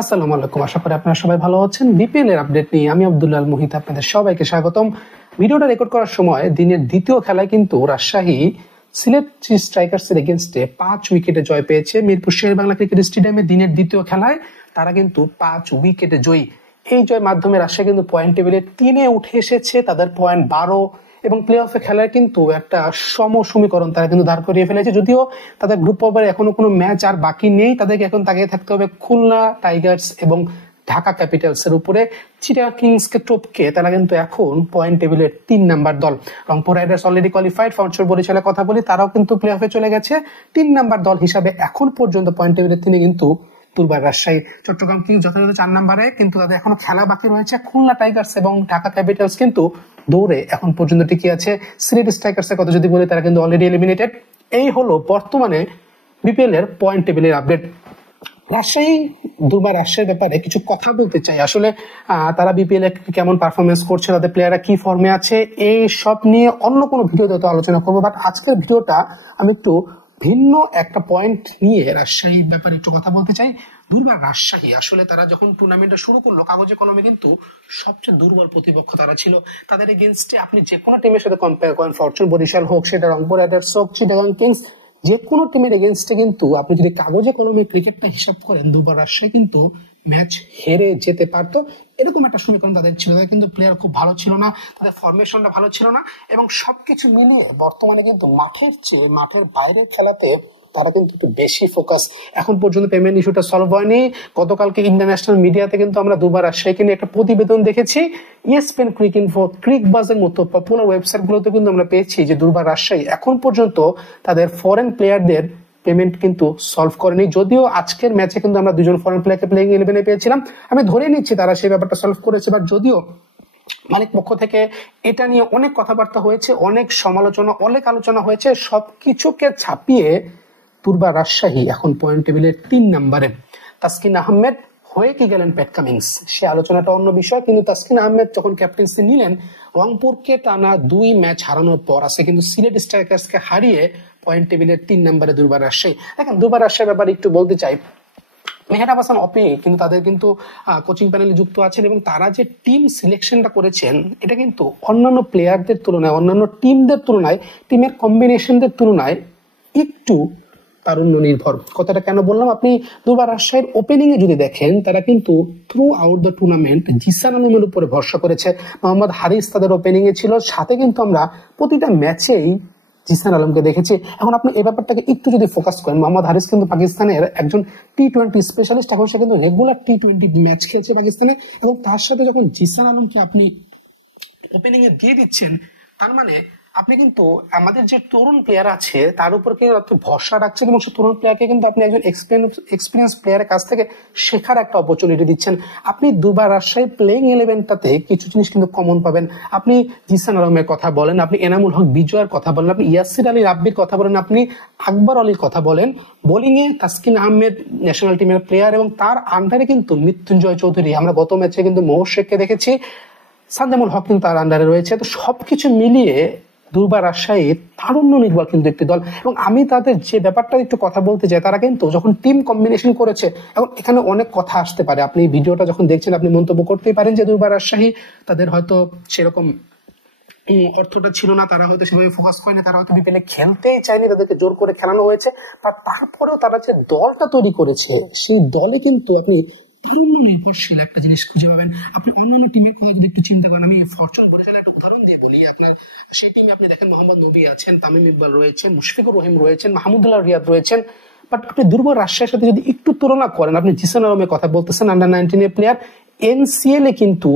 আসসালামু আলাইকুম, আশা করি আপনারা সবাই ভালো আছেন। বিপিএল এর আপডেট নিয়ে আমি আব্দুল্লাহ আল মুহিত আপনাদের সবাইকে স্বাগতম। ভিডিওটা রেকর্ড করার সময় দিনের দ্বিতীয় খেলায় কিন্তু রাজশাহী সিলেট স্ট্রাইকার্স এর এগেইনস্টে 5 উইকেটে জয় পেয়েছে। মিরপুর শেরেবাংলা ক্রিকেট স্টেডিয়ামে দিনের দ্বিতীয় খেলায় তারা কিন্তু 5 উইকেটে জয়ী। এই জয়ের মাধ্যমে রাজশাহী কিন্তু পয়েন্ট টেবিলে 3-এ উঠে এসেছে। তাদের পয়েন্ট 12 এবং প্লে অফে খেলার কিন্তু একটা সমীকরণ তারা কিন্তু দাঁড় করিয়ে ফেলেছে। যদিও তাদের গ্রুপ পর্বের এখনো কোনো ম্যাচ আর বাকি নেই, তাদেরকে এখন তাকিয়ে থাকতে হবে খুলনা টাইগার্স এবং ঢাকা ক্যাপিটালস এর উপরে। চিটাগং কিংসকে টপকে তারা কিন্তু এখন পয়েন্ট টেবিলের 3 নাম্বার দল। Rangpur Riders already qualified, Fortune বরিশালের কথা বলি, তারাও কিন্তু প্লে অফে চলে গেছে। 3 নাম্বার দল হিসাবে এখন পর্যন্ত পয়েন্ট টেবিলের 3-এ কিন্তু দুর্বার রাজশাহী। চট্টগ্রাম কিংস যথাযথ 4 নাম্বারে, কিন্তু তাদের এখনো খেলা বাকি রয়েছে। খুলনা টাইগার্স এবং ঢাকা ক্যাপিটালস কিন্তু দৌড়ে এখন পর্যন্ত টিকে আছে। সিলেট স্ট্রাইকার্স এর কথা যদি বলি, তারা কিন্তু অলরেডি এলিমিনেটেড। এই হলো বর্তমানে বিপিএল এর পয়েন্ট টেবিলের আপডেট। দুর্বার রাজশাহীর ব্যাপারে কিছু কথা বলতে চাই। আসলে তারা বিপিএল এ কেমন পারফরমেন্স করছে, তাদের প্লেয়াররা কি ফর্মে আছে, এই সব নিয়ে অন্য কোনো ভিডিওতে তো আলোচনা করবো। বাট আজকের ভিডিওটা আমি একটু ভিন্ন একটা পয়েন্ট নিয়ে রাজশাহীর ব্যাপারে একটু কথা বলতে চাই। দুর্বার রাজশাহী আসলে তারা যখন টুর্নামেন্টটা শুরু করলো, কাগজে কলমে কিন্তু সবচেয়ে দুর্বল প্রতিপক্ষ তারা ছিল। তাদের এগেইনস্টে আপনি যে কোনো টিমের সাথে কম্পেয়ার করেন, ফরচুন বরিশাল হোক, সেটা রংপুর রাইডার্স হোক, চিটাগং কিংস, যে কোনো টিমের এগেইনস্টে কিন্তু আপনি যদি কাগজে কলমে ক্রিকেটটা হিসাব করেন, দুবার রাজশাহী কিন্তু ম্যাচ হেরে যেতে পারতো। এরকম একটা সমীকরণ তাদের ছিল। তাদের কিন্তু প্লেয়ার খুব ভালো ছিল না, তাদের ফরমেশনটা ভালো ছিল না, এবং সবকিছু মিলিয়ে বর্তমানে কিন্তু মাঠের চেয়ে মাঠের বাইরের খেলাতে তারা কিন্তু একটু বেশি ফোকাস। এখন পর্যন্ত পেমেন্ট ইস্যুটা সলভ হয়নি। গতকালকে ইন্টারন্যাশনাল মিডিয়াতে কিন্তু আমরা দুবার রাজশাহীকে নিয়ে একটা প্রতিবেদন দেখেছি। ইএসপিএন ক্রিকইনফো, ক্রিকবাজের মতো পপুলার ওয়েবসাইট গুলোতে কিন্তু আমরা পেয়েছি যে দুবার রাজশাহী এখন পর্যন্ত তাদের ফরেন প্লেয়ারদের পেমেন্ট কিন্তু সলভ করেনি। যদিও আজকের ম্যাচে কিন্তু আমরা 2 ফরেন প্লেয়ারকে প্লেইং 11-এ পেয়েছিলাম। আমি ধরে নিচ্ছি তারা সেই ব্যাপারটা সলভ করেছে। বাট যদিও মালিক পক্ষ থেকে এটা নিয়ে অনেক কথাবার্তা হয়েছে, অনেক সমালোচনা, অনেক আলোচনা হয়েছে, সবকিছুকে ছাপিয়ে দুর্বার রাজশাহী এখন পয়েন্ট টেবিলের 3 নাম্বারে। তাসকিন আহমেদ হয়ে কি গেলেন প্যাট কামিন্স, সে আলোচনাটা অন্য বিষয়। কিন্তু তাসকিন আহমেদ যখন ক্যাপ্টেন্সি নিলেন, রংপুরকে টানা 2 ম্যাচ হারানোর পর আছে কিন্তু সিলেট স্ট্রাইকার্সকে হারিয়ে পয়েন্ট টেবিলের 3 নাম্বারে দুর্বার রাজশাহী। দেখেন, দুর্বার রাজশাহীর ব্যাপারে একটু বলতে চাই। মেহরাব হাসান অপি কিন্তু তাদের কিন্তু কোচিং প্যানেলে যুক্ত আছেন, এবং তারা যে টিম সিলেকশনটা করেছেন এটা কিন্তু অন্যান্য প্লেয়ারদের তুলনায়, অন্যান্য টিমদের তুলনায়, টিমের কম্বিনেশনদের তুলনায় একটু তারুণ্য নির্ভর। কথাটা কেন বললাম, আপনি দুবার রাজশাহীর ওপেনিং এ যদি দেখেন, তারা কিন্তু throughout the tournament Zeeshan আলমের উপরে ভরসা করেছে। মোহাম্মদ হারিস তাদের ওপেনিং এ ছিল, সাথে কিন্তু আমরা প্রতিটা ম্যাচেই জিসান আলমকে দেখেছি। এখন আপনি এই ব্যাপারটাকে একটু যদি ফোকাস করেন, মোহাম্মদ হারিস কিন্তু পাকিস্তানের একজন টি-20 স্পেশালিস্ট। এখন সে কিন্তু রেগুলার টি-20 ম্যাচ খেলছে পাকিস্তানে, এবং তার সাথে যখন জিসান আলমকে আপনি ওপেনিং এ দিয়ে দিচ্ছেন, তার মানে আপনি কিন্তু আমাদের যে তরুণ প্লেয়ার আছে তার উপর কিন্তু ভরসা রাখছেন, এবং সে তরুণ প্লেয়ারকে কিন্তু আপনি একজন এক্সপিরিয়েন্স প্লেয়ারের কাছ থেকে শেখার একটা অপরচুনিটি দিচ্ছেন। আপনি দুবার রাজশাহী প্লেইং 11টাতে কিছু জিনিস কিন্তু কমন পাবেন। আপনি জিসান আলমের কথা বলেন, আপনি এনামুল হক বিজয়ের কথা বলেন, আপনি ইয়াসির আলী রাব্বির কথা বলেন, আপনি আকবর আলীর কথা বলেন। বোলিং এ তাসকিন আহমেদ ন্যাশনাল টিমের প্লেয়ার, এবং তার আন্ডারে কিন্তু মৃত্যুঞ্জয় চৌধুরী, আমরা গত ম্যাচে কিন্তু মহর শেখকে দেখেছি, সানজামুল হক কিন্তু তার আন্ডারে রয়েছে। তো সবকিছু মিলিয়ে দুর্বার রাজশাহী তারুণ্য নির্ভর কিন্তু একটি দল। এবং আমি তাদের যে ব্যাপারটা একটু কথা বলতে চাই, তারা কিন্তু যখন টিম কম্বিনেশন করেছে, এবং এখানে অনেক কথা আসতে পারে, আপনি ভিডিওটা যখন দেখছেন আপনি মন্তব্য করতেই পারেন যে দুর্বার রাজশাহী তাদের হয়তো সেরকম অর্থটা ছিল না, তারা হয়তো সেভাবে ফোকাস করেনি, তারা হয়তো বিপিএল খেলতেই চায়নি, তাদেরকে জোর করে খেলানো হয়েছে। বাট তারপরেও তারা যে দলটা তৈরি করেছে, সেই দলে কিন্তু আপনি তারুণ্য নির্ভরশীল একটা জিনিস খুঁজে পাবেন। আপনি অন্যান্য টিমের কথা যদি একটু চিন্তা করেন, আমি ফরচুন বরিশালের একটা উদাহরণ দিয়ে বলি। আপনার সেই টিমে আপনি দেখেন মোহাম্মদ নবী আছেন, তামিম ইকবাল রয়েছেন, মুশফিকুর রহিম রয়েছেন, মাহমুদুল্লাহ রিয়াদ রয়েছেন। বাট আপনি দুর্বল রাজশাহীর সাথে যদি একটু তুলনা করেন, আপনি জিসান আলমের কথা বলতেছেন, আন্ডার 19 প্লেয়ার, এনসিএল এ কিন্তু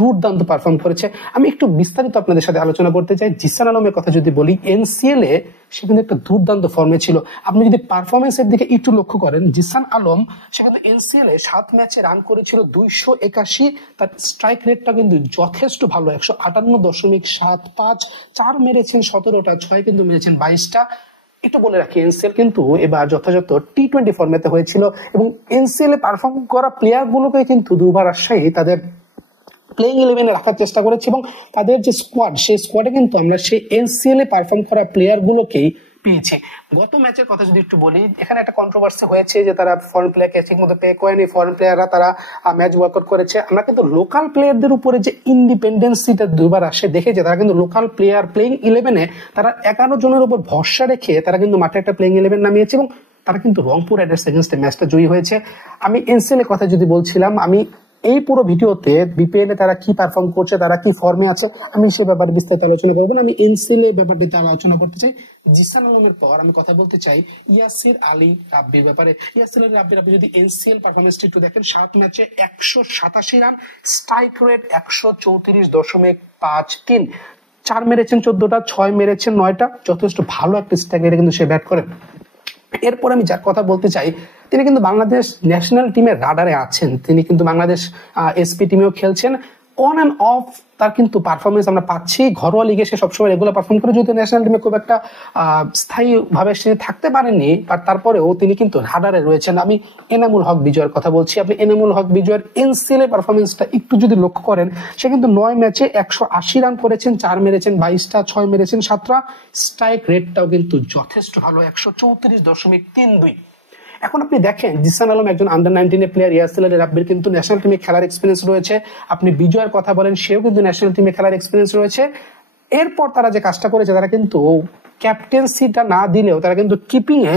দুর্দান্ত পারফর্ম করেছে। আমি একটু বিস্তারিত আপনাদের সাথে আলোচনা করতে চাই। জিসান আলমের কথা যদি বলি, এনসিএল এ সে কিন্তু একটা দুর্দান্ত ফর্মে ছিল। আপনি যদি পারফরমেন্সের দিকে একটু লক্ষ্য করেন, জিসান আলম সে কিন্তু এনসিএল এ 7 ম্যাচে রান করেছিল 281। তার স্ট্রাইক রেটটা কিন্তু যথেষ্ট ভালো, 158.75। 4 মেরেছেন 17টা, 6 কিন্তু মেরেছেন 22টা। একটু বলে রাখি, এনসিএল কিন্তু এবার যথাযথ টি-20 ফর্মেতে হয়েছিল, এবং এনসিএল এ পারফর্ম করা প্লেয়ার গুলোকে কিন্তু দুবার রাজশাহী তাদের প্লেইং 11-এ রাখার চেষ্টা করেছে, এবং তাদের যে স্কোয়াড, সেই স্কোয়াডে কিন্তু আমরা সেই এনসিএল এ পারফর্ম করা প্লেয়ার গুলোকেই পেয়েছে। গত ম্যাচের কথা যদি একটু বলি, এখানে একটা কন্ট্রোভার্সি হয়েছে যে তারা ফরেন প্লেয়ারকে ঠিক মতো পে করেনি, ফরেন প্লেয়াররা তারা ম্যাচ বয়কট করেছে। আমরা কিন্তু লোকাল প্লেয়ারদের উপরে যে ইন্ডিপেন্ডেন্সিটা দুবার আসে দেখেছে, তারা কিন্তু লোকাল প্লেয়ার প্লেইং 11-এ তারা 11 জনের উপর ভরসা রেখে তারা কিন্তু মাঠে একটা প্লেইং 11 নামিয়েছে এবং তারা কিন্তু রংপুর রাইডার্স এগেইনস্ট ম্যাচটা জয়ী হয়েছে। আমি এনসিএল এর কথা যদি বলছিলাম, আমি এই পুরো ভিডিওতে বিপিএল এ তারা কি পারফর্ম করছে, তারা কি ফর্মে আছে, আমি সে ব্যাপারে বিস্তারিত আলোচনা করবো না। আমি এনসিএল এর ব্যাপারটিতে আলোচনা করতে চাই। জিসান আলমের পর আমি কথা বলতে চাই ইয়াসির আলী রাব্বির ব্যাপারে। ইয়াসির আলী রাব্বির, আপনি যদি এনসিএল পারফরমেন্সটি একটু দেখেন, 7 ম্যাচে 187 রান, স্ট্রাইক রেট 134.53, 4 মেরেছেন 14টা, 6 মেরেছেন 9টা, যথেষ্ট ভালো একটা স্ট্রাইক রেটে কিন্তু সে ব্যাট করেন। এরপর আমি যার কথা বলতে চাই, তিনি কিন্তু বাংলাদেশ ন্যাশনাল টিমের রাডারে আছেন, তিনি কিন্তু বাংলাদেশ এসপি টিমেও খেলছেন। অন অ্যান্ড অফ তার কিন্তু পারফরমেন্স আমরা পাচ্ছি। ঘরোয়া লিগে সে সবসময় রেগুলার পারফর্ম করে, যেহেতু ন্যাশনাল টিমে খুব একটা স্থায়ী ভাবে সে থাকতে পারেননি, বাট তারপরেও তিনি কিন্তু রাডারে রয়েছেন। আমি এনামুল হক বিজয়ের কথা বলছি। আপনি এনামুল হক বিজয়ের এনসিএল এর পারফরমেন্সটা একটু যদি লক্ষ্য করেন, সে কিন্তু 9 ম্যাচে 180 রান করেছেন, 4 মেরেছেন 22টা, 6 মেরেছেন 7টা, স্ট্রাইক রেটটাও কিন্তু যথেষ্ট ভালো, 134.32। এখন আপনি দেখেন, জিসান আলম একজন আন্ডার 19 প্লেয়ার, ইয়াসির আলী রাব্বির কিন্তু ন্যাশনাল টিমে খেলার এক্সপিরিয়েন্স রয়েছে। আপনি বিজয়ের কথা বলেন, সেও কিন্তু ন্যাশনাল টিমে খেলার এক্সপিরিয়েন্স রয়েছে। এরপর তারা যে কাজটা করেছে, তারা কিন্তু ক্যাপ্টেন্সিটা না দিলেও তারা কিন্তু কিপিং এ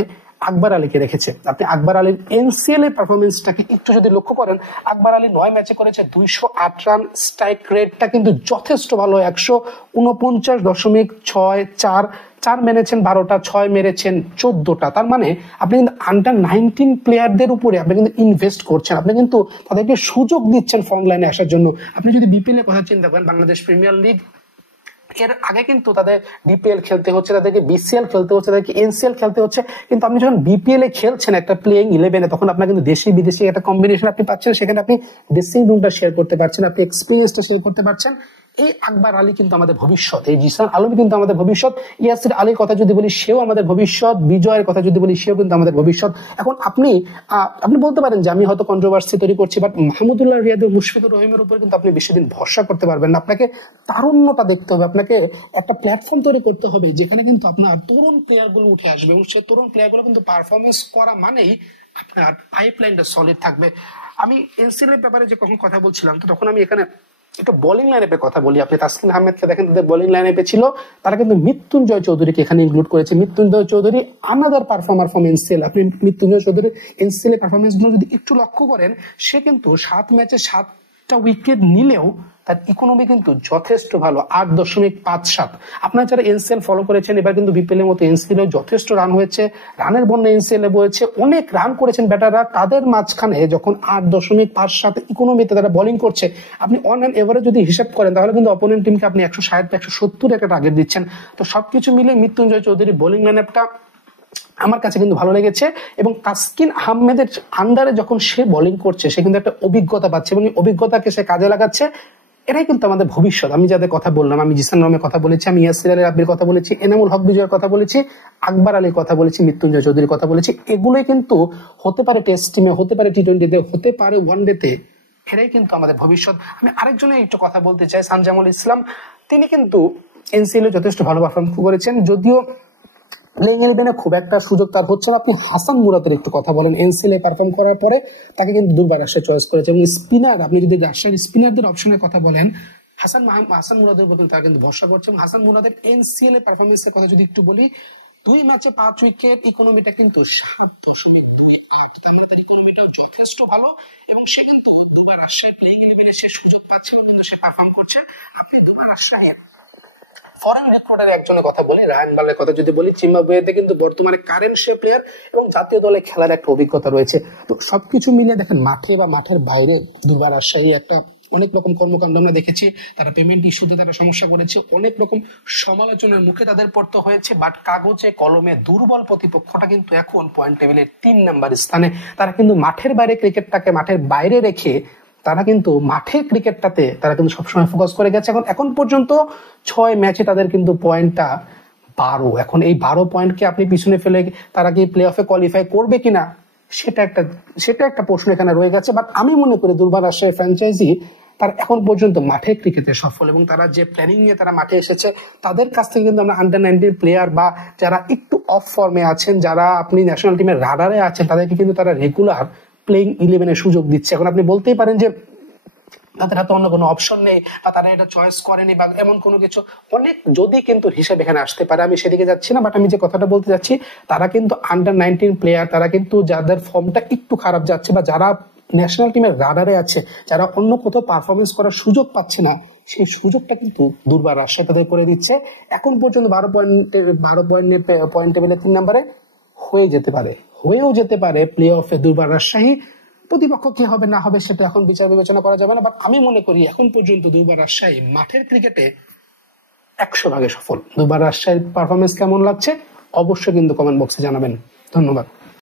আকবর আলীকে রেখেছে। আপনি আকবর আলীর এনসিএল এর পারফরমেন্সটাকে একটু যদি লক্ষ্য করেন, আকবর আলী 9 ম্যাচে করেছে 208 রান, স্ট্রাইক রেটটা কিন্তু যথেষ্ট ভালো, 149.64, 4 মেরেছেন 12টা, 6 মেরেছেন 14টা। তার মানে আপনি কিন্তু আন্ডার 19 প্লেয়ারদের উপরে আপনি কিন্তু ইনভেস্ট করছেন, আপনি কিন্তু তাদেরকে সুযোগ দিচ্ছেন ফ্রন্ট লাইনে আসার জন্য। আপনি যদি বিপিএল এর কথা চিন্তা করেন, বাংলাদেশ প্রিমিয়ার লিগ, এর আগে কিন্তু তাদের ডিপিএল খেলতে হচ্ছে, তাদেরকে বিসিএল খেলতে হচ্ছে, তাদেরকে এনসিএল খেলতে হচ্ছে, কিন্তু আপনি যখন বিপিএল এ খেলছেন একটা প্লেইং 11-এ, তখন আপনার কিন্তু দেশি বিদেশি একটা কম্বিনেশন আপনি পাচ্ছেন। সেখানে আপনি ড্রেসিং রুমটা শেয়ার করতে পারছেন, আপনি এক্সপিরিয়েন্সটা শেয়ার করতে পারছেন। এই আকবর আলী কিন্তু আমাদের ভবিষ্যৎ, এই জিসান আলম কিন্তু আমাদের ভবিষ্যৎ। ইয়াসির আলীর কথা যদি বলি, সেও আমাদের ভবিষ্যৎ। বিজয়ের কথা যদি বলি, সেও কিন্তু আমাদের ভবিষ্যৎ। এখন আপনি বলতে পারেন যে আমি হয়তো কন্ট্রোভার্সি তৈরি করছি, বাট মাহমুদুল্লাহ রিয়াদ, মুশফিকুর রহিমের উপর কিন্তু আপনি বেশি দিন ভরসা করতে পারবেন না। আপনাকে তারুণ্যটা দেখতে হবে, আপনাকে একটা প্ল্যাটফর্ম তৈরি করতে হবে যেখানে কিন্তু আপনার তরুণ প্লেয়ার গুলো উঠে আসবে, এবং সেই তরুণ প্লেয়ার গুলো কিন্তু পারফরমেন্স করা মানেই আপনার পাইপলাইনটা সলিড থাকবে। আমি এনসিএল এর ব্যাপারে যে কখন কথা বলছিলাম, তো তখন আমি এখানে একটা বোলিং লাইনআপের কথা বলি। আপনি তাসকিন আহমেদকে দেখেন, তাদের বোলিং লাইনআপে ছিল, তারা কিন্তু মৃত্যুঞ্জয় চৌধুরীকে এখানে ইনক্লুড করেছে। Mrityunjoy Chowdhury another performer from NCL. আপনি মৃত্যুঞ্জয় চৌধুরী এনসিএল এর পারফরমেন্স গুলো যদি একটু লক্ষ্য করেন, সে কিন্তু 7 ম্যাচে 7টা উইকেট নিলেও তার ইকোনমি কিন্তু যথেষ্ট ভালো, 8.57। আপনারা যারা এনসিএল ফলো করেছেন, এবার কিন্তু বিপিএল এর মতো এনসিএল এ যথেষ্ট রান হয়েছে, রানের বন্যা এনসিএল এ বয়েছে, অনেক রান করেছেন ব্যাটাররা। তাদের মাঝখানে যখন 8.57 ইকোনমিতে তারা বোলিং করছে, আপনি অন অ্যান এভারেজ যদি হিসাব করেন, তাহলে কিন্তু অপোনেন্ট টিমকে আপনি 160-170 একটা টার্গেট দিচ্ছেন। তো সবকিছু মিলে মৃত্যুঞ্জয় চৌধুরী বোলিং লাইনআপটা আমার কাছে কিন্তু ভালো লেগেছে। এবং তাসকিন আহমেদের আন্ডারে যখন সে বোলিং করছে, সে কিন্তু একটা অভিজ্ঞতা পাচ্ছে, এবং এই অভিজ্ঞতাকে সে কাজে লাগাচ্ছে। এরাই কিন্তু আমাদের ভবিষ্যৎ। আমি যাদের কথা বললাম, আমি জিসান আলমের কথা বলেছি, আমি ইয়াসির আলী রাব্বির কথা বলেছি, এনামুল হক বিজয়ের কথা বলেছি, আকবর আলীর কথা বলেছি, মৃত্যুঞ্জয় চৌধুরীর কথা বলেছি। এগুলোই কিন্তু হতে পারে টেস্ট টিমে, হতে পারে টি-20-তে, হতে পারে ওয়ানডেতে। এরাই কিন্তু আমাদের ভবিষ্যৎ। আমি আরেকজনের একটু কথা বলতে চাই, সানজামুল ইসলাম। তিনি কিন্তু এনসিএল এ যথেষ্ট ভালো পারফর্ম করেছেন, যদিও প্লেইং 11-এ খুব একটা সুযোগ তার হচ্ছে না। আপনি হাসান মুরাদের একটু কথা বলেন, এনসিএল এ পারফর্ম করার পরে তাকে কিন্তু দুবার রাজশাহী চয়েস করেছে, এবং স্পিনার, আপনি যদি রাজশাহীর স্পিনারদের অপশনের কথা বলেন, হাসান মুরাদের উপর তারা কিন্তু ভরসা করছে। এবং হাসান মুরাদের এনসিএল এর পারফরমেন্সের কথা যদি একটু বলি, 2 ম্যাচে 5 উইকেট, ইকোনমিটা কিন্তু 7.21, যথেষ্ট ভালো, এবং সে কিন্তু দুবার রাজশাহী প্লেইং 11-এ সে সুযোগ পাচ্ছে এবং কিন্তু সে পারফর্ম করছে। আপনি দুবার রাজশাহী ফরেন রিক্রুটার একজনের কথা বলি, রায়ান বালের কথা যদি বলি, জিম্বাবুয়েতে কিন্তু বর্তমানে কারেন্ট সে প্লেয়ার এবং জাতীয় দলে খেলার একটা অভিজ্ঞতা রয়েছে। তো সবকিছু মিলিয়ে দেখেন, মাঠে বা মাঠের বাইরে দুবার রাজশাহী একটা অনেক রকম কর্মকাণ্ড আমরা দেখেছি। তারা পেমেন্ট ইস্যুতে তারা সমস্যা করেছে, অনেক রকম সমালোচনার মুখে তাদের পড়তে হয়েছে, বাট কাগজে কলমে দুর্বল প্রতিপক্ষটা কিন্তু এখন পয়েন্ট টেবিলের 3 নাম্বার স্থানে। তারা কিন্তু মাঠের বাইরে ক্রিকেটটাকে মাঠের বাইরে রেখে তারা কিন্তু মাঠে ক্রিকেটটাতে তারা কিন্তু সবসময় ফোকাস করে গেছে। এখন পর্যন্ত 6 ম্যাচে তাদের কিন্তু পয়েন্টটা 12। এখন এই 12 পয়েন্টকে আপনি পিছনে ফেলে তারা কি প্লে অফে কোয়ালিফাই করবে কিনা, সেটা একটা প্রশ্ন এখানে রয়ে গেছে। বাট আমি মনে করি দুর্বার রাজশাহী ফ্র্যাঞ্চাইজি তারা এখন পর্যন্ত মাঠে ক্রিকেটে সফল, এবং তারা যে প্ল্যানিং নিয়ে তারা মাঠে এসেছে তাদের কাছ থেকে কিন্তু আমরা আন্ডার-19 প্লেয়ার বা যারা একটু অফ ফর্মে আছেন, যারা আপনি ন্যাশনাল টিমের রাডারে আছেন, তাদেরকে কিন্তু তারা রেগুলার প্লেইং 11-এ সুযোগ দিচ্ছে। এখন আপনি বলতেই পারেন যে তাদের হাতে অন্য কোনো অপশন নেই বা তারা এটা চয়েস করেনি বা এমন কোনো কিছু, অনেক যদি কিন্তু হিসেবে এখানে আসতে পারে, আমি সেদিকে যাচ্ছি না। বাট আমি যে কথাটা বলতে যাচ্ছি, তারা কিন্তু আন্ডার-19 প্লেয়ার, তারা কিন্তু যাদের ফর্মটা একটু খারাপ যাচ্ছে বা যারা ন্যাশনাল টিমের রাডারে আছে, যারা অন্য কোথাও পারফরমেন্স করার সুযোগ পাচ্ছে না, সেই সুযোগটা কিন্তু দুর্বার রাজশাহী তাদের করে দিচ্ছে। এখন পর্যন্ত 12 পয়েন্ট টেবিলে 3 নম্বরে হয়েও যেতে পারে প্লে অফে দুর্বার রাজশাহী। প্রতিপক্ষ কি হবে না হবে সেটা এখন বিচার বিবেচনা করা যাবে না, বাট আমি মনে করি এখন পর্যন্ত দুর্বার রাজশাহী মাঠের ক্রিকেটে 100 ভাগে সফল। দুর্বার রাজশাহীর পারফরমেন্স কেমন লাগছে অবশ্যই কিন্তু কমেন্ট বক্সে জানাবেন। ধন্যবাদ।